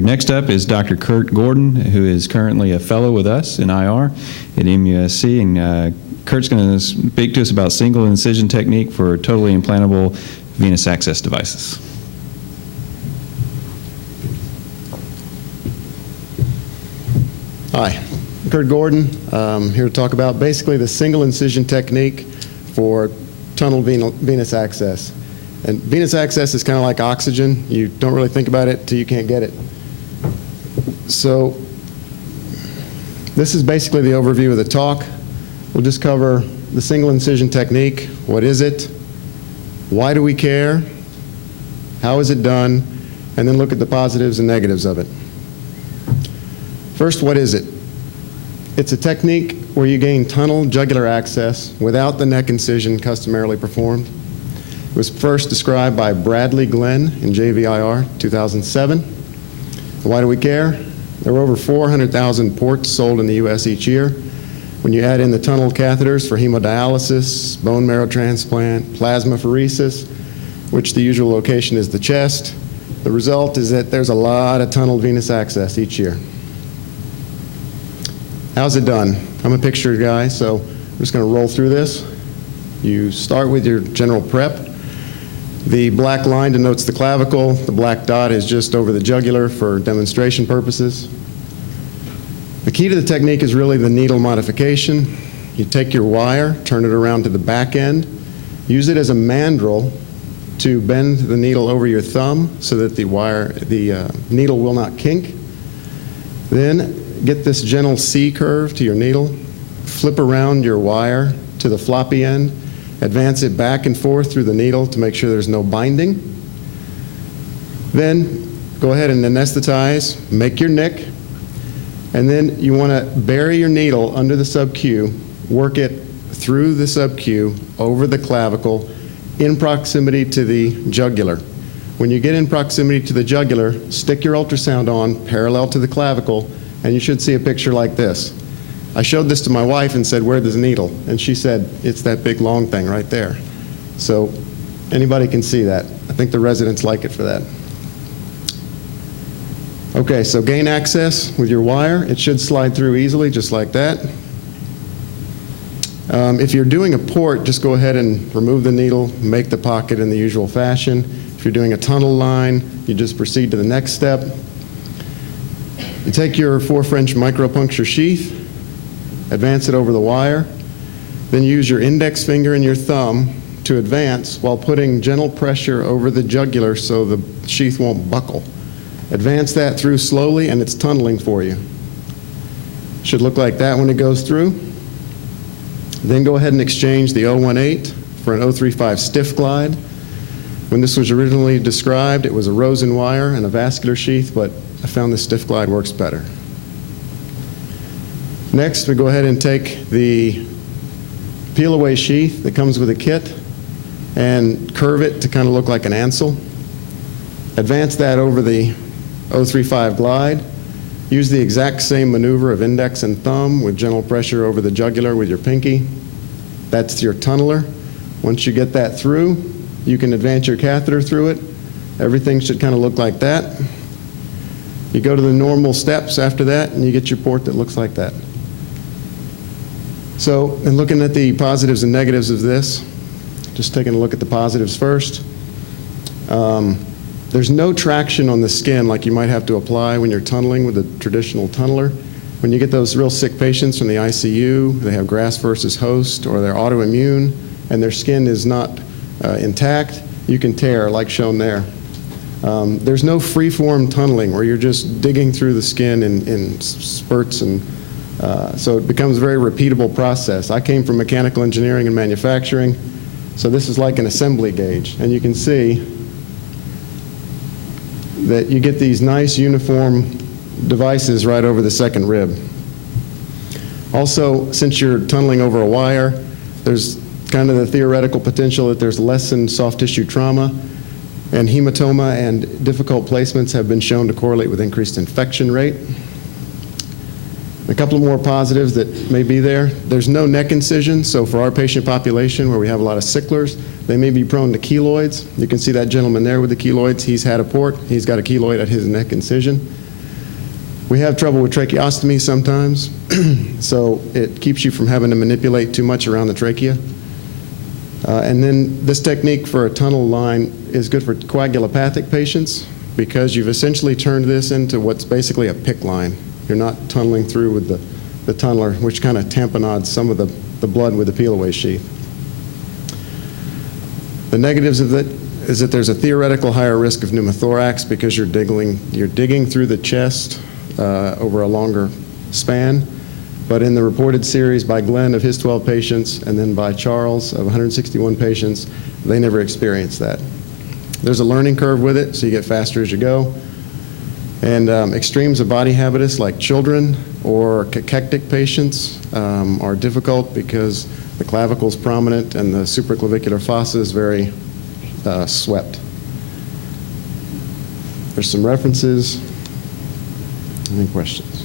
Next up is Dr. Kurt Gordon, who is currently a fellow with us in IR at MUSC, and Kurt's going to speak to us about single incision technique for totally implantable venous access devices. Hi, I'm Kurt Gordon. I'm here to talk about basically the single incision technique for tunnel venous access. And venous access is kind of like oxygen. You don't really think about it till you can't get it. So this is basically the overview of the talk. We'll just cover the single incision technique. What is it? Why do we care? How is it done? And then look at the positives and negatives of it. First, what is it? It's a technique where you gain tunnel jugular access without the neck incision customarily performed. It was first described by Bradley Glenn in JVIR 2007. Why do we care? There were over 400,000 ports sold in the US each year. When you add in the tunnel catheters for hemodialysis, bone marrow transplant, plasmapheresis, which the usual location is the chest, the result is that there's a lot of tunnel venous access each year. How's it done? I'm a picture guy, so I'm just going to roll through this. You start with your general prep. The black line denotes the clavicle. The black dot is just over the jugular for demonstration purposes. The key to the technique is really the needle modification. You take your wire, turn it around to the back end, use it as a mandrel to bend the needle over your thumb so that the needle will not kink. Then get this gentle C curve to your needle, flip around your wire to the floppy end, advance it back and forth through the needle to make sure there's no binding. Then go ahead and anesthetize, make your nick, and then you want to bury your needle under the sub-Q, work it through the sub-Q, over the clavicle, in proximity to the jugular. When you get in proximity to the jugular, stick your ultrasound on parallel to the clavicle, and you should see a picture like this. I showed this to my wife and said, "Where's the needle?" And she said, "It's that big long thing right there." So anybody can see that. I think the residents like it for that. Okay, so gain access with your wire. It should slide through easily, just like that. If you're doing a port, just go ahead and remove the needle, make the pocket in the usual fashion. If you're doing a tunnel line, you just proceed to the next step. You take your 4 French micropuncture sheath, advance it over the wire, then use your index finger and your thumb to advance while putting gentle pressure over the jugular so the sheath won't buckle. Advance that through slowly and it's tunneling for you. Should look like that when it goes through. Then go ahead and exchange the 018 for an 035 stiff glide. When this was originally described, it was a Rosen wire and a vascular sheath, but I found the stiff glide works better. Next, we go ahead and take the peel-away sheath that comes with a kit and curve it to kind of look like an Ansel. Advance that over the 035 glide. Use the exact same maneuver of index and thumb with gentle pressure over the jugular with your pinky. That's your tunneler. Once you get that through, you can advance your catheter through it. Everything should kind of look like that. You go to the normal steps after that, and you get your port that looks like that. So, in looking at the positives and negatives of this, just taking a look at the positives first. There's no traction on the skin like you might have to apply when you're tunneling with a traditional tunneler. When you get those real sick patients from the ICU, they have graft versus host, or they're autoimmune, and their skin is not intact, you can tear, like shown there. There's no free-form tunneling where you're just digging through the skin in spurts, and so it becomes a very repeatable process. I came from mechanical engineering and manufacturing, so this is like an assembly gauge, and you can see that you get these nice uniform devices right over the second rib. Also, since you're tunneling over a wire, there's kind of the theoretical potential that there's lessened soft tissue trauma, and hematoma and difficult placements have been shown to correlate with increased infection rate. A couple of more positives that may be there. There's no neck incision, so for our patient population where we have a lot of sicklers, they may be prone to keloids. You can see that gentleman there with the keloids. He's had a port. He's got a keloid at his neck incision. We have trouble with tracheostomy sometimes, so it keeps you from having to manipulate too much around the trachea. And then this technique for a tunnel line is good for coagulopathic patients because you've essentially turned this into what's basically a PICC line. You're not tunneling through with the tunneler, which kind of tamponades some of the blood with the peel-away sheath. The negatives of it is that there's a theoretical higher risk of pneumothorax because you're digging through the chest over a longer span. But in the reported series by Glenn of his 12 patients and then by Charles of 161 patients, they never experienced that. There's a learning curve with it, so you get faster as you go. And extremes of body habitus like children or cachectic patients are difficult because the clavicle is prominent and the supraclavicular fossa is very swept. There's some references. Any questions?